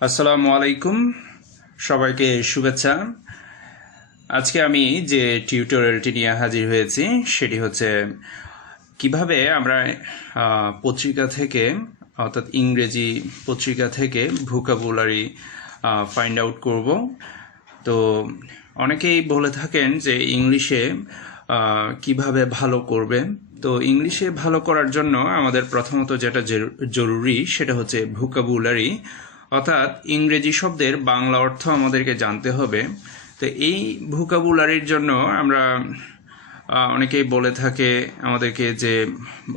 আসসালামু আলাইকুম সবাইকে শুভেচ্ছা। আজকে আমি যে টিউটোরিয়ালটি নিয়ে হাজির হয়েছি সেটি হচ্ছে কিভাবে আমরা পত্রিকা থেকে অর্থাৎ ইংরেজি পত্রিকা থেকে ভোকাবুলারি ফাইন্ড আউট করব। তো অনেকেই বলে থাকেন যে ইংলিশে কিভাবে ভালো করবে। তো ইংলিশে ভালো করার জন্য আমাদের প্রথমত যেটা জরুরি সেটা হচ্ছে ভোকাবুলারি, অর্থাৎ ইংরেজি শব্দের বাংলা অর্থ আমাদেরকে জানতে হবে। তো এই ভোকাবুলারির জন্য আমরা অনেকেই বলে থাকে আমাদেরকে যে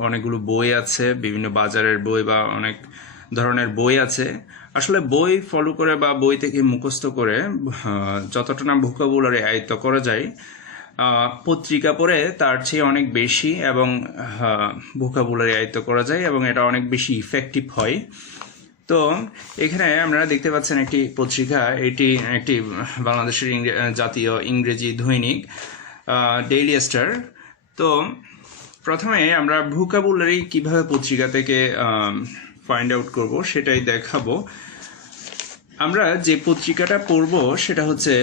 অনেকগুলো বই আছে, বিভিন্ন বাজারের বই বা অনেক ধরনের বই আছে। আসলে বই ফলো করে বা বই থেকে মুখস্থ করে যতটা না ভোকাবুলারি আয়ত্ত করা যায়, পত্রিকা পড়ে তার চেয়ে অনেক বেশি এবং ভোকাবুলারি আয়ত্ত করা যায় এবং এটা অনেক বেশি ইফেক্টিভ হয়। তো এখানে আপনারা দেখতে পাচ্ছেন একটি পত্রিকা, এটি একটি বাংলাদেশের জাতীয় ইংরেজি দৈনিক ডেইলি স্টার। তো প্রথমে আমরা ভোকাবুলারি কিভাবে পত্রিকা থেকে ফাইন্ড আউট করব সেটাই দেখাবো। আমরা যে পত্রিকাটা পড়ব সেটা হচ্ছে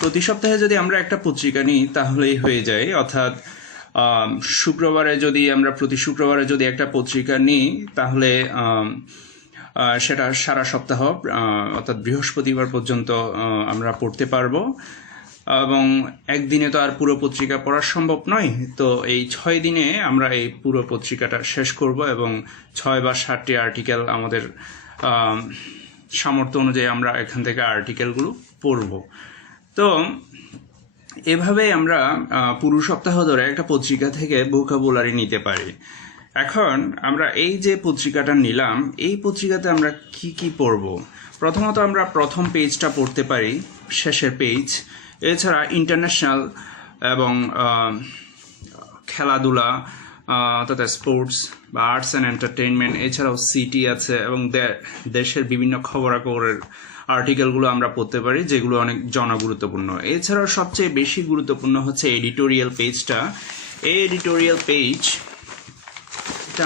প্রতি সপ্তাহে যদি আমরা একটা পত্রিকা নিই তাহলেই হয়ে যায়, অর্থাৎ প্রতি শুক্রবারে যদি একটা পত্রিকা নিই তাহলে সেটা সারা সপ্তাহ অর্থাৎ বৃহস্পতিবার পর্যন্ত আমরা পড়তে পারবো এবং একদিনে তো আর পুরো পত্রিকা পড়া সম্ভব নয়। তো এই 6 দিনে আমরা এই পুরো পত্রিকাটা শেষ করব এবং 6 বা 7টি আর্টিকেল আমাদের সামর্থ্য অনুযায়ী আমরা এখান থেকে আর্টিকেলগুলো পড়ব। তো এভাবেই আমরা পুরো সপ্তাহ ধরে একটা পত্রিকা থেকে ভোকাবুলারি নিতে পারি। এখন আমরা এই যে পত্রিকাটা নিলাম, এই পত্রিকাতে আমরা কি কি পড়ব? প্রথমত আমরা প্রথম পেজটা পড়তে পারি, শেষের পেজ। এছাড়া ইন্টারন্যাশনাল এবং খেলাধুলা তথা স্পোর্টস বা আর্টস অ্যান্ড এন্টারটেইনমেন্ট, এছাড়াও সিটি আছে এবং দেশের বিভিন্ন খবরাখবরের আর্টিকেলগুলো আমরা পড়তে পারি, যেগুলো অনেক জনগুরুত্বপূর্ণ। এছাড়াও সবচেয়ে বেশি গুরুত্বপূর্ণ হচ্ছে এডিটোরিয়াল পেজটা। এই এডিটোরিয়াল পেজ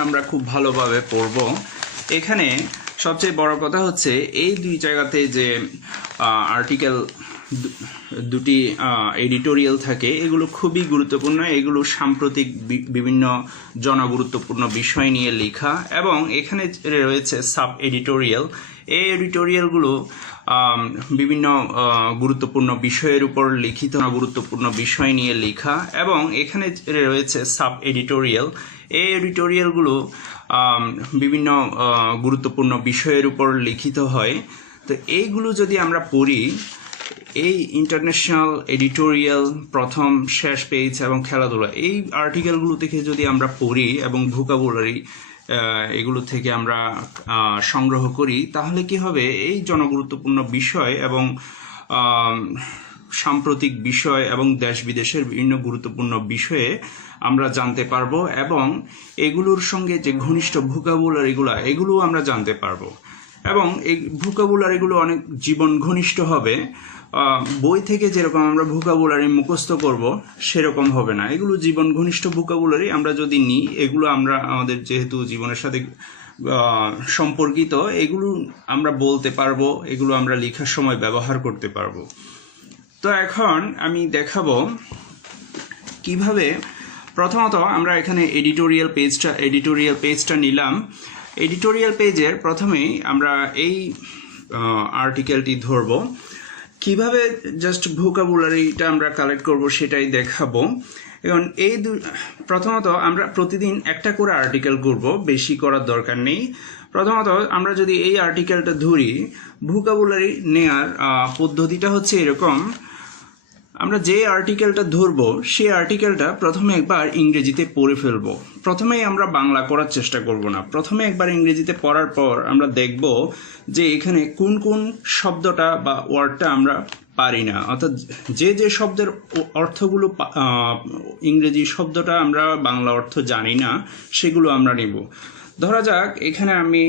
আমরা খুব ভালোভাবে পড়ব। এখানে সবচেয়ে বড় কথা হচ্ছে এই দুই জায়গাতে যে আর্টিকেল দুটি এডিটোরিয়াল থাকে এগুলো খুবই গুরুত্বপূর্ণ। এগুলো সাম্প্রতিক বিভিন্ন জনগুরুত্বপূর্ণ বিষয় নিয়ে লেখা এবং এখানে রয়েছে সাব এডিটোরিয়াল। এই এডিটোরিয়ালগুলো বিভিন্ন গুরুত্বপূর্ণ বিষয়ের উপর লিখিত গুরুত্বপূর্ণ বিষয় নিয়ে লেখা এবং এখানে রয়েছে সাব এডিটোরিয়াল। এই এডিটোরিয়ালগুলো বিভিন্ন গুরুত্বপূর্ণ বিষয়ের উপর লিখিত হয়। তো এইগুলো যদি আমরা পড়ি, এই ইন্টারন্যাশনাল এডিটোরিয়াল প্রথম শেষ পেজ এবং খেলাধুলা, এই আর্টিকেলগুলো থেকে যদি আমরা পড়ি এবং ভোকাবুলারি এগুলো থেকে আমরা সংগ্রহ করি, তাহলে কি হবে, এই জনগুরুত্বপূর্ণ বিষয় এবং সাম্প্রতিক বিষয় এবং দেশ বিদেশের বিভিন্ন গুরুত্বপূর্ণ বিষয়ে আমরা জানতে পারবো এবং এগুলোর সঙ্গে যে ঘনিষ্ঠ ভোকাবুলারিগুলো এগুলো আমরা জানতে পারবো এবং এই ভোকাবুলারিগুলো অনেক জীবন ঘনিষ্ঠ হবে। বই থেকে যেরকম আমরা ভোকাবুলারি মুখস্থ করব সেরকম হবে না, এগুলো জীবন ঘনিষ্ঠ ভোকাবুলারি আমরা যদি নিই, এগুলো আমরা আমাদের যেহেতু জীবনের সাথে সম্পর্কিত, এগুলো আমরা বলতে পারবো, এগুলো আমরা লেখার সময় ব্যবহার করতে পারবো। তো এখন আমি দেখাবো কিভাবে। প্রথমত আমরা এখানে এডিটোরিয়াল পেজটা নিলাম। এডিটোরিয়াল পেজের প্রথমেই আমরা এই আর্টিকেলটি ধরব। কিভাবে জাস্ট ভোকাবুলারিটা আমরা কালেক্ট করব সেটাই দেখাবো। এখন প্রথমত আমরা প্রতিদিন একটা করে আর্টিকেল করব, বেশি করার দরকার নেই। প্রথমত আমরা যদি এই আর্টিকেলটা ধরি, ভোকাবুলারি নেয়ার পদ্ধতিটা হচ্ছে এরকম। আমরা যে আর্টিকেলটা ধরবো সেই আর্টিকেলটা প্রথমে একবার ইংরেজিতে পড়ে ফেলবো। প্রথমেই আমরা বাংলা করার চেষ্টা করব না, প্রথমে একবার ইংরেজিতে পড়ার পর আমরা দেখব যে এখানে কোন কোন শব্দটা বা ওয়ার্ডটা আমরা পারি না, অর্থাৎ যে শব্দের অর্থগুলো ইংরেজি শব্দটা আমরা বাংলা অর্থ জানি না সেগুলো আমরা নেব। ধরা যাক এখানে আমি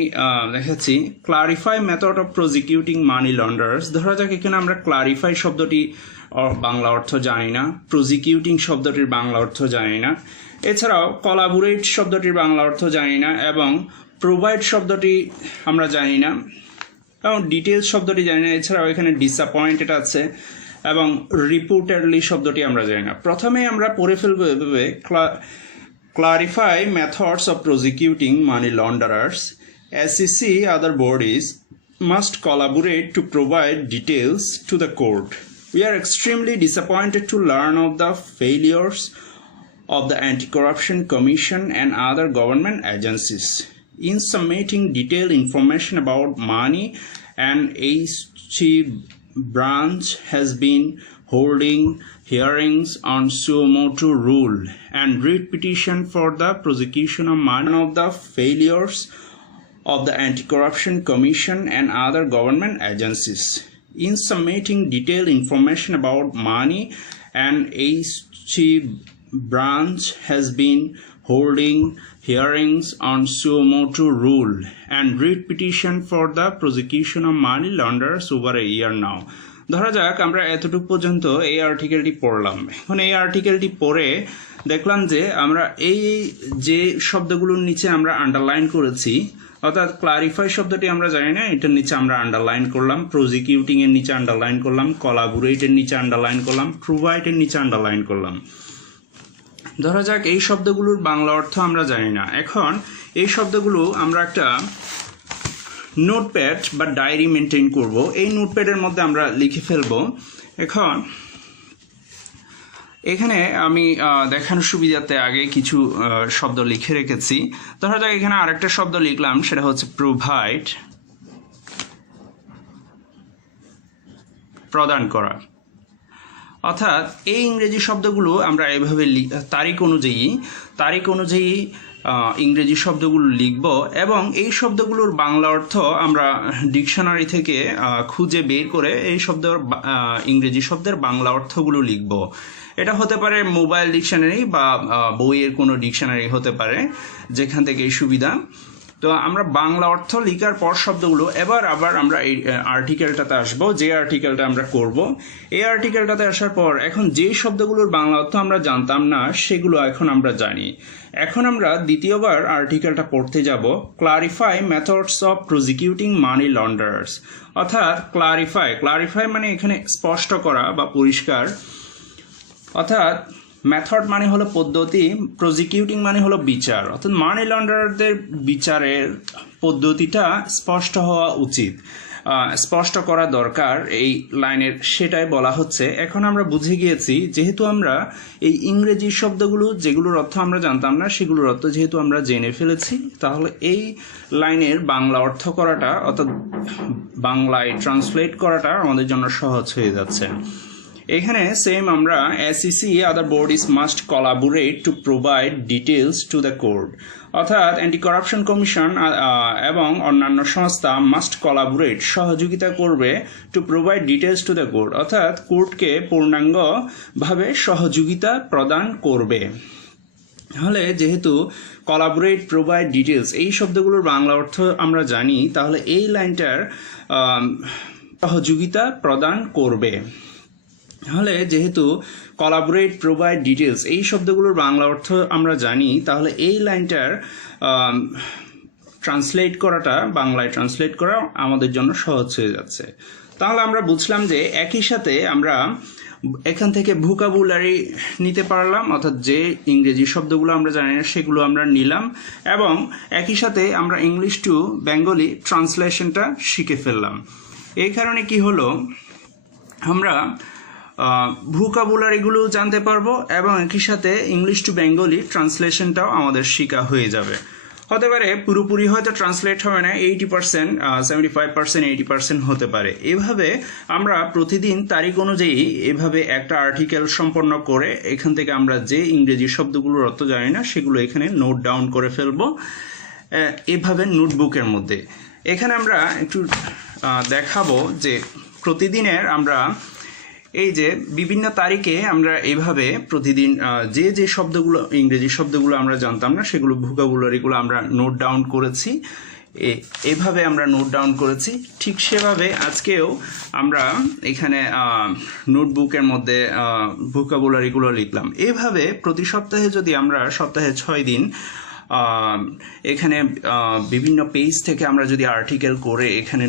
দেখাচ্ছি ক্লারিফাই মেথড অফ প্রসিকিউটিং মানি লন্ডার্স। ধরা যাক এখানে আমরা ক্লারিফাই শব্দটি বাংলা অর্থ জানি না, প্রসিকিউটিং শব্দটির বাংলা অর্থ জানি না, এছাড়াও কোলাবোরেট শব্দটির বাংলা অর্থ জানি না এবং প্রোভাইড শব্দটি আমরা জানি না। এবং ডিটেলস শব্দটি জানি না। এছাড়াও এখানে ডিসঅ্যাপয়েন্টেড আছে এবং রিপোর্টেডলি শব্দটি আমরা জানি না। প্রথমে আমরা পড়ে ফেলবো এভাবে, clarify methods of prosecuting money launderers, SEC other bodies must collaborate to provide details to the court. We are extremely disappointed to learn of the failures of the Anti-Corruption Commission and other government agencies in submitting detailed information about money, and HC branch has been holding hearings on suo motu rule and writ petition for the prosecution of money of the failures of the Anti-Corruption Commission and other government agencies in submitting detailed information about money, and HC branch has been holding hearings on suo motu rule and writ petition for the prosecution of money launderers over a year now. ধরা যাক আমরা এতটুকু পর্যন্ত এই আর্টিকেলটি পড়লাম। এখন এই আর্টিকেলটি পড়ে দেখলাম যে আমরা এই যে শব্দগুলোর নিচে আমরা আন্ডারলাইন করেছি, অর্থাৎ ক্লারিফাই শব্দটি আমরা জানি না, এটার নিচে আমরা আন্ডারলাইন করলাম, প্রসিকিউটিং এর নিচে আন্ডারলাইন করলাম, কোলাবোরেটের নিচে আন্ডারলাইন করলাম, প্রোভাইডের নিচে আন্ডারলাইন করলাম। ধরা যাক এই শব্দগুলোর বাংলা অর্থ আমরা জানি না। এখন এই শব্দগুলো আমরা একটা নোটপ্যাড বা ডায়েরি মেনটেন করব। এই নোটপ্যাডের মধ্যে আমরা লিখে ফেলব। এখন এখানে আমি দেখানোর সুবিধাতে আগে কিছু শব্দ লিখে রেখেছি। ধরা যাক এখানে আরেকটা শব্দ লিখলাম, সেটা হচ্ছে প্রোভাইড, প্রদান করা। অর্থাৎ এই ইংরেজি শব্দগুলো আমরা এভাবে তারিখ অনুযায়ী ইংরেজি শব্দগুলো লিখব এবং এই শব্দগুলোর বাংলা অর্থ আমরা ডিকশনারি থেকে খুঁজে বের করে এই ইংরেজি শব্দের বাংলা অর্থগুলো লিখব। এটা হতে পারে মোবাইল ডিকশনারি বা বইয়ের কোনো ডিকশনারি হতে পারে, যেখান থেকে এই সুবিধা। তো আমরা বাংলা অর্থ লিখার পর শব্দগুলো আবার আমরা এই আর্টিকেলটাতে আসবো, যে আর্টিকেলটা আমরা করব। এই আর্টিকেলটাতে আসার পর এখন যে শব্দগুলোর বাংলা অর্থ আমরা জানতাম না সেগুলো এখন আমরা জানি। এখন আমরা দ্বিতীয়বার আর্টিকেলটা পড়তে যাব, clarify methods of prosecuting money লন্ডারার্স। অর্থাৎ ক্লারিফাই মানে এখানে স্পষ্ট করা বা পরিষ্কার, অর্থাৎ মেথড মানে হলো পদ্ধতি, প্রসিকিউটিং মানে হলো বিচার। অর্থাৎ মানি লন্ডারারদের বিচারের পদ্ধতিটা স্পষ্ট হওয়া উচিত, স্পষ্ট করা দরকার এই লাইনের, সেটাই বলা হচ্ছে। এখন আমরা বুঝে গিয়েছি, যেহেতু আমরা এই ইংরেজি শব্দগুলো যেগুলোর অর্থ আমরা জানতাম না সেগুলোর অর্থ যেহেতু আমরা জেনে ফেলেছি, তাহলে এই লাইনের বাংলা অর্থ করাটা অর্থাৎ বাংলায় ট্রান্সলেট করাটা আমাদের জন্য সহজ হয়ে যাচ্ছে। এখানে সেম আমরা SEC other bodies must collaborate to provide details to the court, অর্থাৎ অ্যান্টি করাপশন কমিশন এবং অন্যান্য সংস্থা মাস্ট কোলাবোরেট সহযোগিতা করবে to provide details to the court, অর্থাৎ কোর্টকে পূর্ণাঙ্গভাবে সহযোগিতা প্রদান করবে। তাহলে যেহেতু কোলাবোরেট, প্রোভাইড, ডিটেলস এই শব্দগুলোর বাংলা অর্থ আমরা জানি, তাহলে এই লাইনটার সহযোগিতা প্রদান করবে। তাহলে যেহেতু কোলাবোরেট, প্রোভাইড, ডিটেলস এই শব্দগুলোর বাংলা অর্থ আমরা জানি, তাহলে এই লাইনটার বাংলায় ট্রান্সলেট করা আমাদের জন্য সহজ হয়ে যাচ্ছে। তাহলে আমরা বুঝলাম যে একই সাথে আমরা এখান থেকে ভোকাবুলারি নিতে পারলাম, অর্থাৎ যে ইংরেজি শব্দগুলো আমরা জানি না সেগুলো আমরা নিলাম, এবং একই সাথে আমরা ইংলিশ টু বেঙ্গলি ট্রান্সলেশনটা শিখে ফেললাম। এই কারণে কি হলো, আমরা ভোকাবুলারিগুলো জানতে পারবো এবং একই সাথে ইংলিশ টু বেঙ্গলি ট্রান্সলেশনটাও আমাদের শেখা হয়ে যাবে। হতে পারে পুরোপুরি হয়তো ট্রান্সলেট হবে না, 80%, 75%, 80% হতে পারে। এভাবে আমরা প্রতিদিন তারিখ অনুযায়ী এভাবে একটা আর্টিকেল সম্পন্ন করে এখান থেকে আমরা যে ইংরেজি শব্দগুলোর অর্থ জানি না সেগুলো এখানে নোট ডাউন করে ফেলবো এভাবে নোটবুকের মধ্যে। এখানে আমরা একটু দেখাবো যে প্রতিদিনের আমরা এই যে বিভিন্ন তারিখে আমরা এইভাবে প্রতিদিন যে শব্দগুলো ইংরেজি শব্দগুলো আমরা জানতাম না সেগুলো ভোকাবুলারিগুলো আমরা নোট ডাউন করেছি, এভাবে আমরা নোট ডাউন করেছি। ঠিক সেভাবে আজকেও আমরা এখানে নোটবুকের মধ্যে ভোকাবুলারিগুলো লিখলাম। এভাবে প্রতি সপ্তাহে যদি আমরা সপ্তাহে 6 দিন এখানে বিভিন্ন পেজ থেকে আমরা যদি আর্টিকেল করে এখানে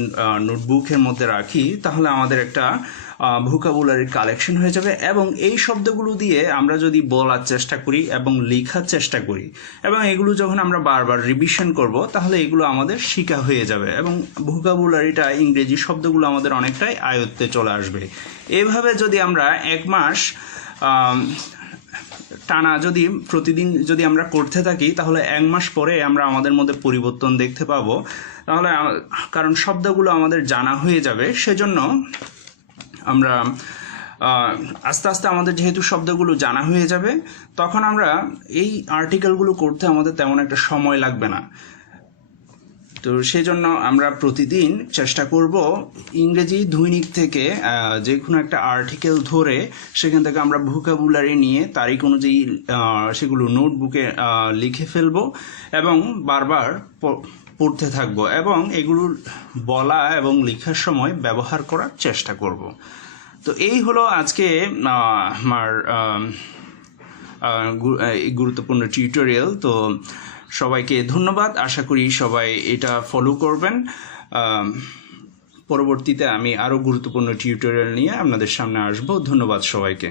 নোটবুকের মধ্যে রাখি, তাহলে আমাদের একটা ভোকাবুলারির কালেকশন হয়ে যাবে। এবং এই শব্দগুলো দিয়ে আমরা যদি বলার চেষ্টা করি এবং লেখার চেষ্টা করি এবং এগুলো যখন আমরা বারবার রিভিশন করব, তাহলে এগুলো আমাদের শিখা হয়ে যাবে এবং ভোকাবুলারিটা, ইংরেজি শব্দগুলো আমাদের অনেকটাই আয়ত্তে চলে আসবে। এভাবে যদি আমরা 1 মাস টানা যদি প্রতিদিন যদি আমরা করতে থাকি, তাহলে 1 মাস পরে আমরা আমাদের মধ্যে পরিবর্তন দেখতে পাবো। তাহলে কারণ শব্দগুলো আমাদের জানা হয়ে যাবে, সেজন্য আমরা আস্তে আস্তে আমাদের যেহেতু শব্দগুলো জানা হয়ে যাবে, তখন আমরা এই আর্টিকেলগুলো করতে আমাদের তেমন একটা সময় লাগবে না। তো সেজন্য আমরা প্রতিদিন চেষ্টা করব ইংরেজি দৈনিক থেকে যে কোনো একটা আর্টিকেল ধরে সেখান থেকে আমরা ভোকাবুলারি নিয়ে তারিখ অনুযায়ী সেগুলো নোটবুকে লিখে ফেলবো এবং বারবার পড়তে থাকবো এবং এগুলো বলা এবং লেখার সময় ব্যবহার করার চেষ্টা করব। তো এই হলো আজকে আমার গুরুত্বপূর্ণ টিউটোরিয়াল। তো সবাইকে ধন্যবাদ, আশা করি সবাই এটা ফলো করবেন। পরবর্তীতে আমি আরও গুরুত্বপূর্ণ টিউটোরিয়াল নিয়ে আপনাদের সামনে আসবো। ধন্যবাদ সবাইকে।